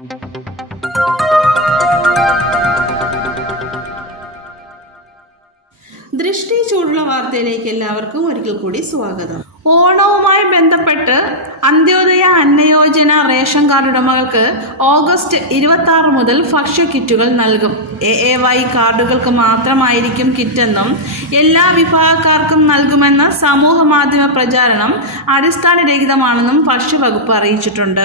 ദൃഷ്ടി ചൂടുള്ള വാർത്തയിലേക്ക് എല്ലാവർക്കും ഒരിക്കൽ കൂടി സ്വാഗതം. ഓണവുമായി ബന്ധപ്പെട്ട് അന്ത്യോദയ അന്നയോജന റേഷൻ കാർഡ് ഉടമകൾക്ക് ഓഗസ്റ്റ് ഇരുപത്തി ആറ് മുതൽ ഭക്ഷ്യ കിറ്റുകൾ നൽകും. എ എ വൈ കാർഡുകൾക്ക് മാത്രമായിരിക്കും കിറ്റെന്നും എല്ലാ വിഭാഗക്കാർക്കും നൽകുമെന്ന സമൂഹ മാധ്യമ പ്രചാരണം അടിസ്ഥാനരഹിതമാണെന്നും ഭക്ഷ്യവകുപ്പ് അറിയിച്ചിട്ടുണ്ട്.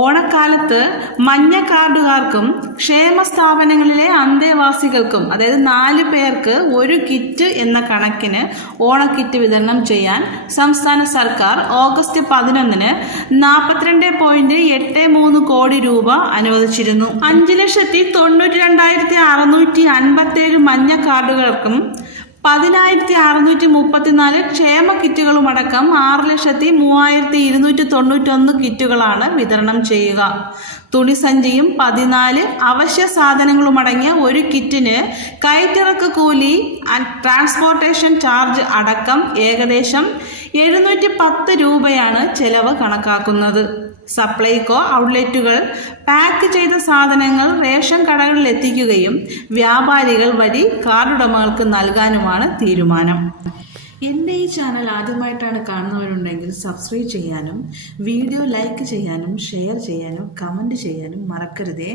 ഓണക്കാലത്ത് മഞ്ഞ കാർഡുകാർക്കും ക്ഷേമ സ്ഥാപനങ്ങളിലെ അന്തേവാസികൾക്കും അതായത് നാല് പേർക്ക് ഒരു കിറ്റ് എന്ന കണക്കിന് ഓണക്കിറ്റ് വിതരണം ചെയ്യാൻ സംസ്ഥാന സർക്കാർ ഓഗസ്റ്റ് പതിനൊന്നിന് നാൽപ്പത്തിരണ്ട് പോയിന്റ് എട്ട് മൂന്ന് കോടി രൂപ അനുവദിച്ചിരുന്നു. അഞ്ച് ലക്ഷത്തി തൊണ്ണൂറ്റി രണ്ടായിരത്തി അറുന്നൂറ്റി അൻപത്തേഴ് മഞ്ഞ കാർഡുകൾക്കും പതിനായിരത്തി അറുന്നൂറ്റി മുപ്പത്തിനാല് ക്ഷേമ കിറ്റുകളുമടക്കം ആറ് ലക്ഷത്തി മൂവായിരത്തി ഇരുന്നൂറ്റി തൊണ്ണൂറ്റൊന്ന് കിറ്റുകളാണ് വിതരണം ചെയ്യുക. തുണിസഞ്ചിയും പതിനാല് അവശ്യ സാധനങ്ങളുമടങ്ങിയ ഒരു കിറ്റിന് കയറ്റിറക്ക് കൂലി ട്രാൻസ്പോർട്ടേഷൻ ചാർജ് അടക്കം ഏകദേശം എഴുന്നൂറ്റി പത്ത് രൂപയാണ് ചെലവ് കണക്കാക്കുന്നത്. സപ്ലൈകോ ഔട്ട്ലെറ്റുകൾ പാക്ക് ചെയ്ത സാധനങ്ങൾ റേഷൻ കടകളിൽ എത്തിക്കുകയും വ്യാപാരികൾ വഴി കാർഡുടമകൾക്ക് നൽകാനുമാണ് തീരുമാനം. എന്റെ ഈ ചാനൽ ആദ്യമായിട്ടാണ് കാണുന്നവരുണ്ടെങ്കിൽ സബ്സ്ക്രൈബ് ചെയ്യാനും വീഡിയോ ലൈക്ക് ചെയ്യാനും ഷെയർ ചെയ്യാനും കമന്റ് ചെയ്യാനും മറക്കരുതേ.